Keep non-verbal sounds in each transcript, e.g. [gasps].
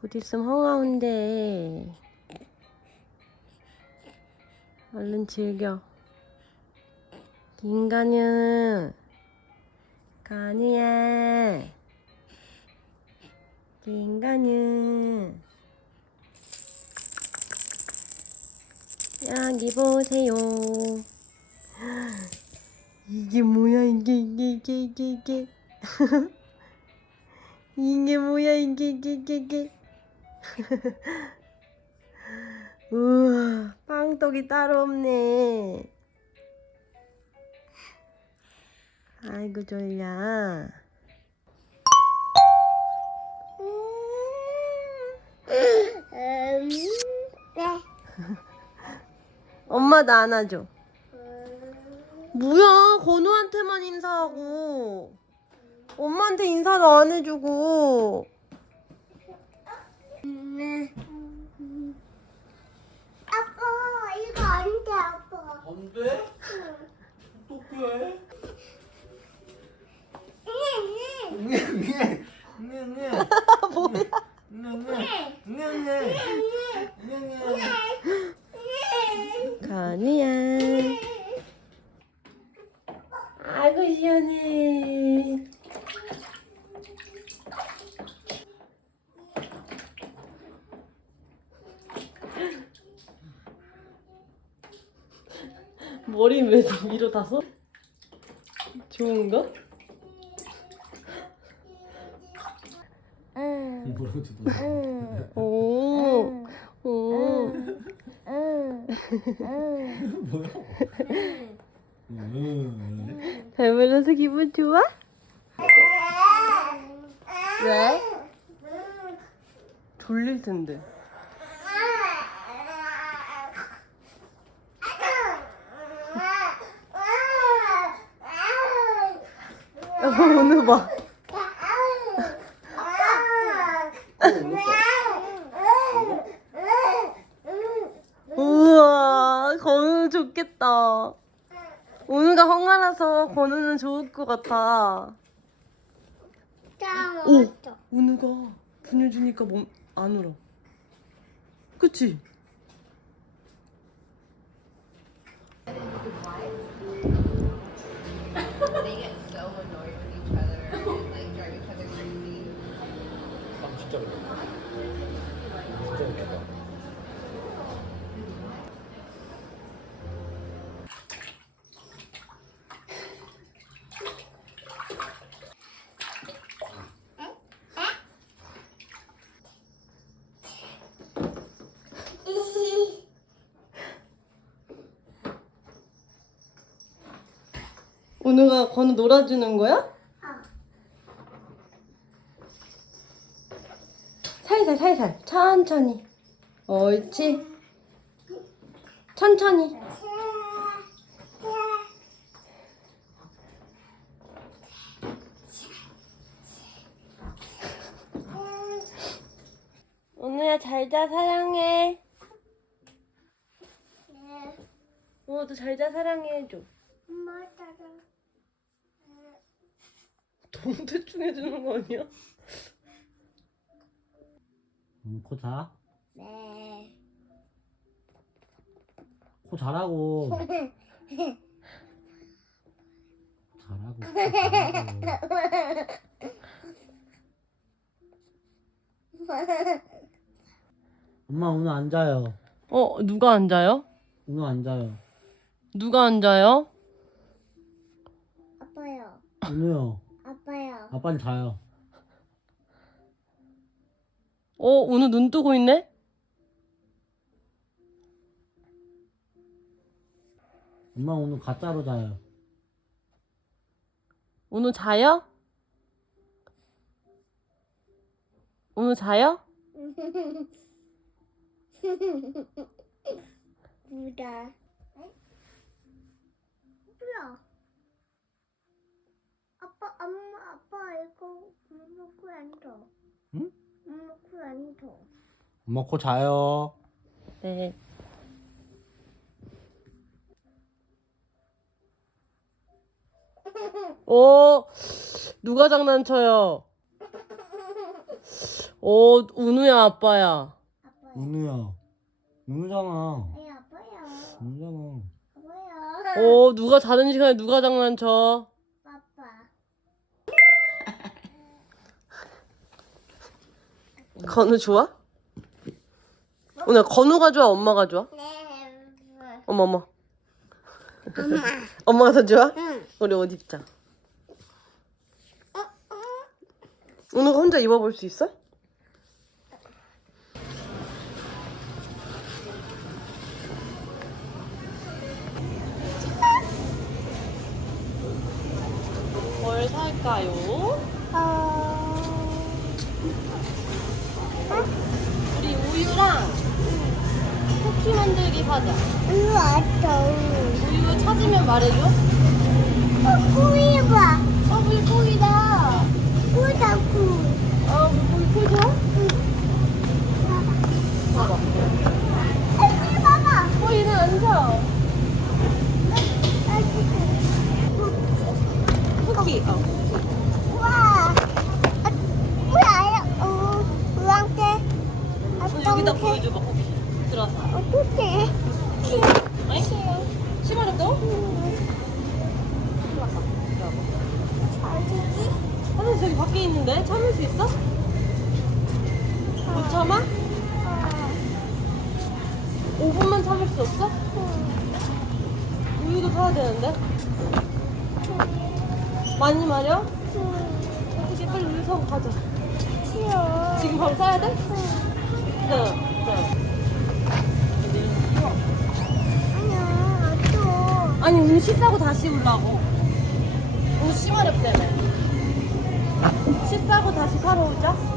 곧 있으면 한가운데. 얼른 즐겨. 김간유. 간유야. 김간유. 여기 보세요. [gasps] 이게 뭐야 이게 이게 이게 이게 이게 [laughs] 이게 뭐야 이게 이게 이게 이게 [laughs] 우와 빵떡이 따로 없네. 아이고 졸려. 엄마 나 안아줘. 뭐야? 건우한테만 인사하고. 엄마한테 인사도 안 해주고 아빠 이거 안 돼 아빠. 안 돼? 어떡해? 네, 네. 뭐야 건우야 아이고 시원해 머리 왜 위로 다서? 좋은가? 응. 뭐라고. 오, 오. 응. 뭐야? 음. 배불러서 기분 좋아? 왜? 졸릴 텐데. [laughs] 오늘 봐. 우와, 건우 좋겠다. 오늘가 헝가라서 건우는 좋을 것 같아. 오, 오늘가 분유 주니까 몸 안 울어. 그치? 진짜 그래. 진짜. 오늘가 건우 놀아주는 거야? 살살 살살. 천천히. 옳지. 천천히. 오늘야 잘자 사랑해. 오늘도 잘자 사랑해 해줘. 너무 대충 해주는 거 아니야? 음, 코 자. 네. 코 자라고. 자라고. [laughs] 코 자라고. 엄마 오늘 안 자요. 어 누가 앉아요? 오늘 안 자요. 누가 앉아요? 아빠요. 오늘요. 아빠요. 아빠는 자요. 어 오늘 눈 뜨고 있네? 엄마 오늘 가짜로 자요. 오늘 자요? 오늘 자요? [laughs] 뭐다? 뭐야? 아빠, 엄마, 아빠 이거 코안 더. 응? 엄마 코안 더. 엄마 코 자요. 네. 오 누가 장난쳐요? 어, 운우야, 아빠야. 아빠야. 은우야. 은우잖아. 아니 아빠야. 은우잖아. 아빠야. 어, 누가 자는 시간에 누가 장난쳐? 아빠. 건우 좋아? 오늘 건우가 좋아, 엄마가 좋아? 네. 어머, 어머. 엄마. [laughs] 엄마가 더 좋아? 응. 우리 옷 입자. 어, 어. 은우가 혼자 입어볼 수 있어? 뭘 살까요? 만들기 사자. 우유 왔어. 우유 찾으면 말해줘. 어, 꼬이 봐. 어, 물고기다. 꼬다 꾸. 어, 물고기 코 좋아? 봐봐. 애기 봐봐. 어, 얘는 앉아. 쿠키. 어. 와. 뭐야? 어, 우왕대. 어, 여기다 보여줘봐, 쿠키. 들 어서. 어떡해? 아이, 심하렵다고? 어디지? 화장실 저기 밖에 있는데? 참을 수 있어? 못 참아? 5분만 참을 수 없어? 우유도 사야 되는데? 많이 마려? 어떻게 빨리 우유 사고 가자. 싫어. 지금 바로 사야 돼? 네. 네. 씻 싸고 다시 오려고. 우유 심하렵다며. 씻 싸고 다시 사러 오자.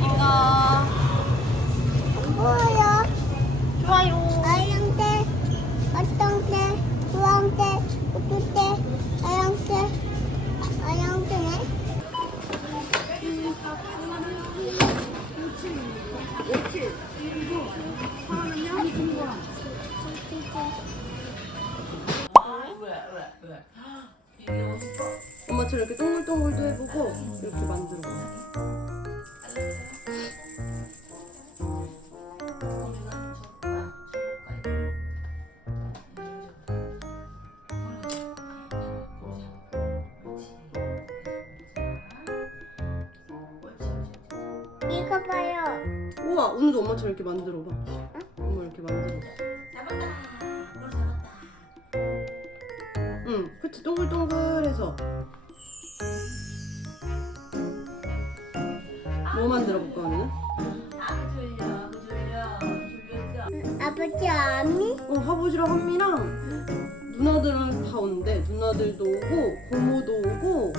이거 이거 봐요. 우와, 오늘도 엄마처럼 이렇게 만들어봐. 엄마 이렇게 만들어. 응, 그치 동글동글해서. 뭐 만들어 볼까 오늘? 아버지 아미? 어, 하보지랑 한미랑 누나들은 다 온대. 누나들도 오고 고모도 오고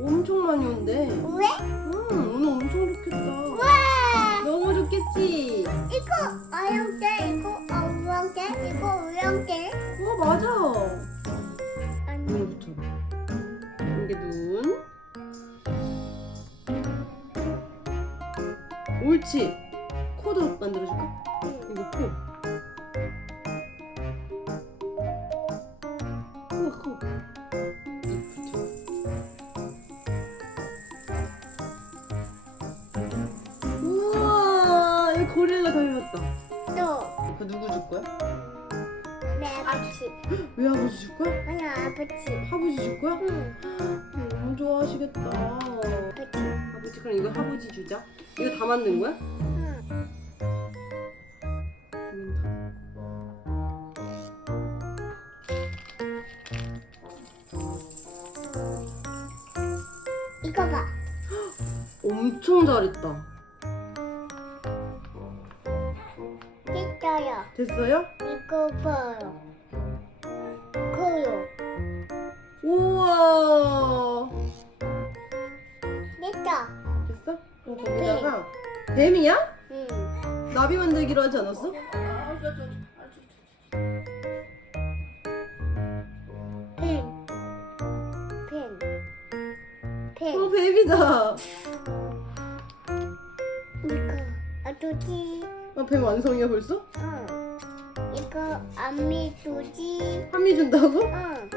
엄청 많이 온대. 왜? 응, 오늘 엄청 좋겠다. 와! 너무 좋겠지? 이거 아영대, 이거 우왕대, 이거 우영대. 어, 맞아. 아니, 붙여봐. 이게 눈. 옳지. 거야? 응, 너무 좋아하시겠다. 아버지. 그럼 이거 아버지 주자. 이거 다 만든 거야? 응. 음. 이거 봐. 엄청 잘했다. 됐어요. 됐어요? 이거 봐요. 커요. 우와. 됐다. 됐어? 그럼 거기다가 뱀이야? 응. 나비 만들기로 하지 않았어? 펜. 펜. 펜. 어 뱀이다. 이거 아두지. 아, 뱀 완성이야 벌써? 응. 이거 안미 두지. 한미 준다고? 응.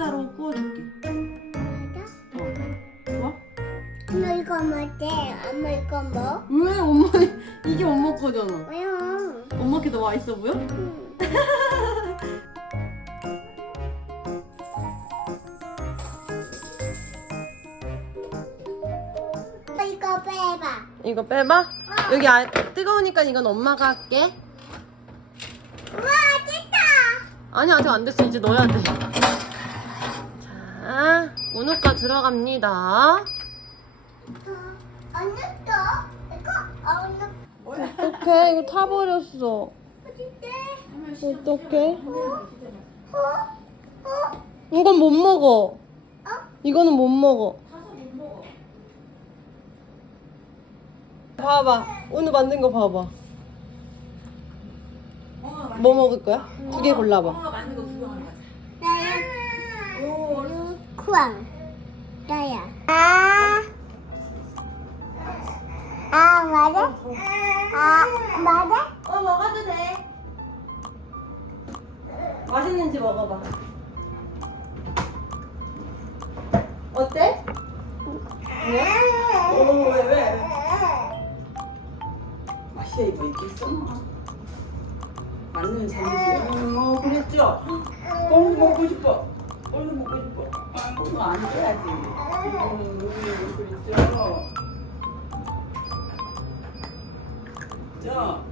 과자로 구워줄게. 어. 좋아? 엄마 이거 뭐지? 엄마 이거 뭐? 왜 엄마 이게 엄마 거잖아. 왜요? 엄마 게더 맛있어 보여? 응. 엄마 이거 빼봐. 이거 빼봐. 여기 아, 뜨거우니까 이건 엄마가 할게. 우와 됐다. 아니 아직 안 됐어. 이제 넣어야 돼. 자, 우누까 들어갑니다. 어, 언니 또 이거 언니 어떡해 이거 타버렸어. 어떡해? 어? 어? 이건 못 먹어. 어? 이거는 못 먹어. 봐봐. 오늘 만든 거 봐봐. 뭐 먹을 거야? 두 개 골라봐. 나야. 유쿠왕. 나야. 아. 아 맞아? 아 맞아? 어 먹어도 돼. 맛있는지 먹어봐. 어때? 뭐야? 어, 왜, 왜? 맛이야 이거 있겠어? 맞는 재미지야. 어 그랬죠? 얼른 먹고 싶어. 얼른 먹고 싶어. 아 이거 안 줘야지. 음, 그랬죠? 저.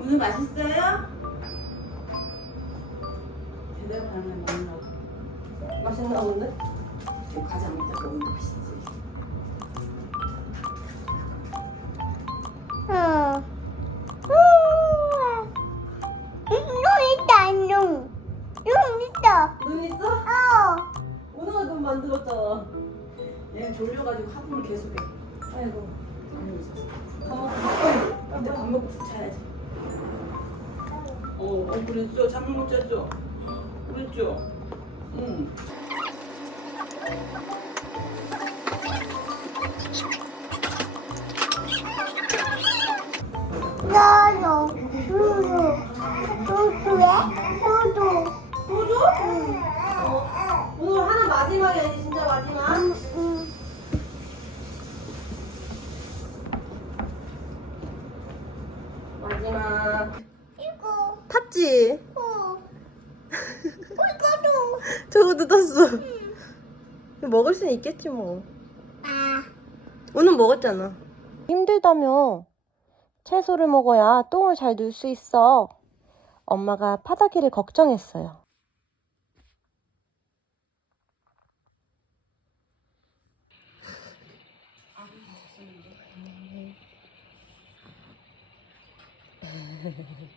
오늘 맛있어요? 하면 먹나 맛있나 본데? 과자 먹다가 오늘 맛있지. 어, 어 그랬어. 잠을 못 잤어. 그랬죠. 응. 두두 두두에 두두. 또 줘? 어. 오늘 하나 마지막이야, 이제 진짜 마지막. 응. 마 저거 뜯었어. [laughs] 먹을 수는 있겠지 뭐. 아. 오늘 먹었잖아. 힘들다며. 채소를 먹어야 똥을 잘 눌 수 있어. 엄마가 파다기를 걱정했어요. [laughs]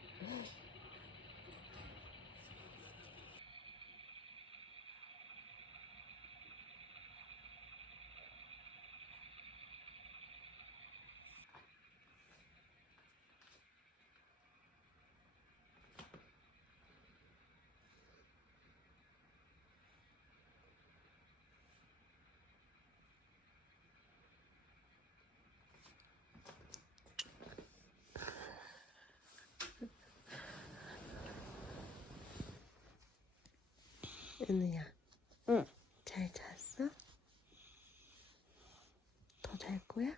은우야. 응. 잘 잤어? 더 잘 거야?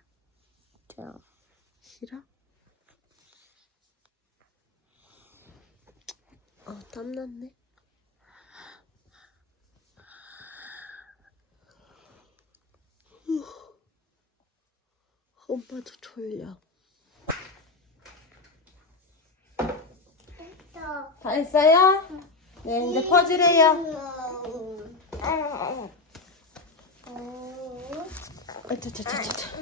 저 싫어? 어, 땀났네. 후. 엄마도 졸려. 또. 다 했어요? 네, 이제 퍼즐해요. 아차차차차.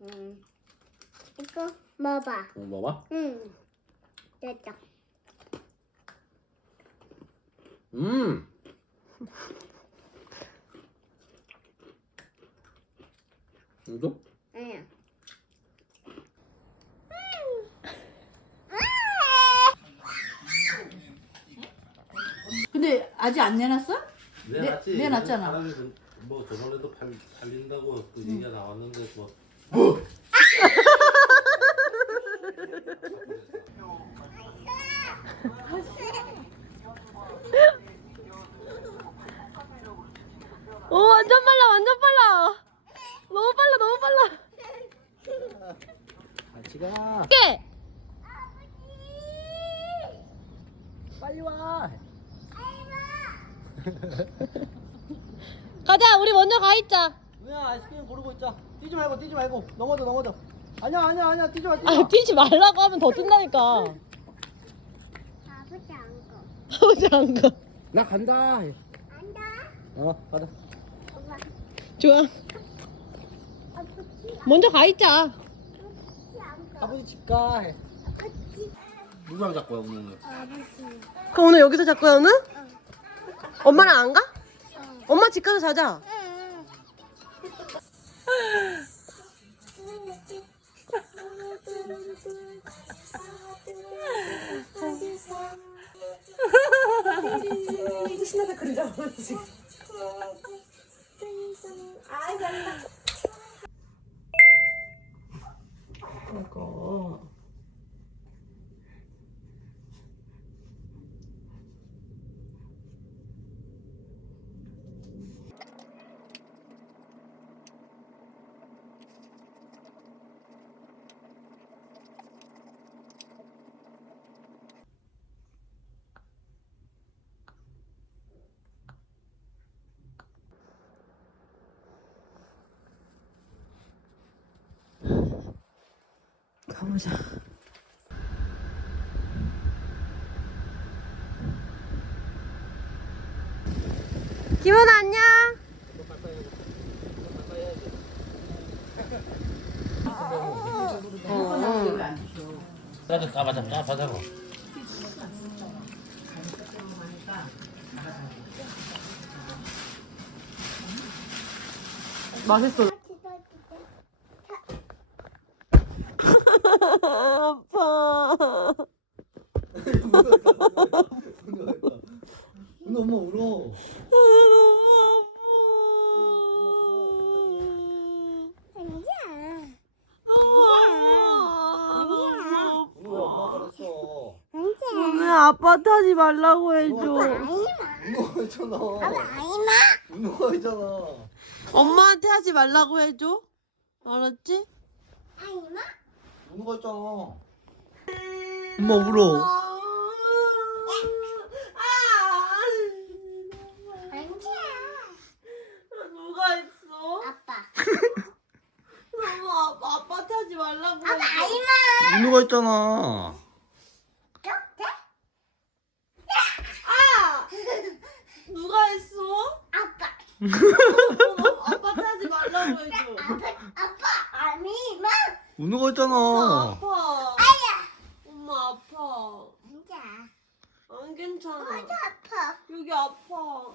음. 이거 먹어봐. 어, 봐봐. 응. 됐다. 음. 이거? 응. 근데 아직 안 내놨어? 내놨지. 내놨잖아. 사람이 그- 뭐 저번에도 팔, 팔린다고 그 얘기가 나왔는데 뭐 오, 완전 빨라, 완전 빨라. 너무 빨라, 너무 빨라. 같이 가. 깨! 빨리 와. [laughs] 가자, 우리 먼저 가 있자. 누나 아이스크림 고르고 있자. 뛰지 말고 뛰지 말고 넘어져 넘어져. 아니야 아니야 아니야 뛰지 마 뛰지 마. 아, 뛰지 말라고 하면 더 뜬다니까. 아버지 안 가. 아버지 안 가. 나 간다. 안다. 어 가자. 엄마. 좋아. 아버지 먼저 가 있자. 아버지 안 가. 아버지 집 가. 아버지. 누구랑 잡고 야 오늘? 아버지. 그럼 오늘 여기서 잘 거야, 오늘? 엄마랑 안 가? 엄마 집 가서 자자. 응. 이제 신나서 지금. 아이, 잘한다. 가보자. 김원 안녕. 나도 까바잡 까바잡어. 맛있어. 아파. 오늘 엄마 울어. 오늘 엄마 그랬어. 오늘 아빠 타지 말라고 해줘. 운동화 했잖아. 운동화 했잖아. 엄마한테 하지 말라고 해줘. 알았지? 운동화 했잖아. 엄마 울어. 누가 했어? 아빠. 너무 아빠, 아빠한테 하지 말라고 해줘. 운동화 했잖아. 아! 누가 했어? 아빠. 어, 아빠한테 하지 말라고 해줘. 아빠 아니마. 운동화 엄마 했잖아. 아파. 엄마 아파. 앉아. 안 괜찮아. 아빠. 여기 아파.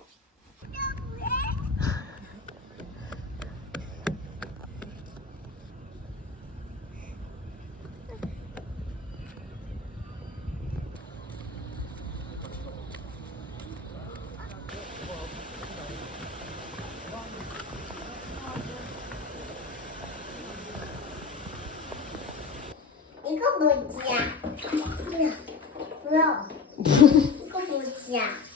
뭐지야? 뭐야? 이거 뭐지야?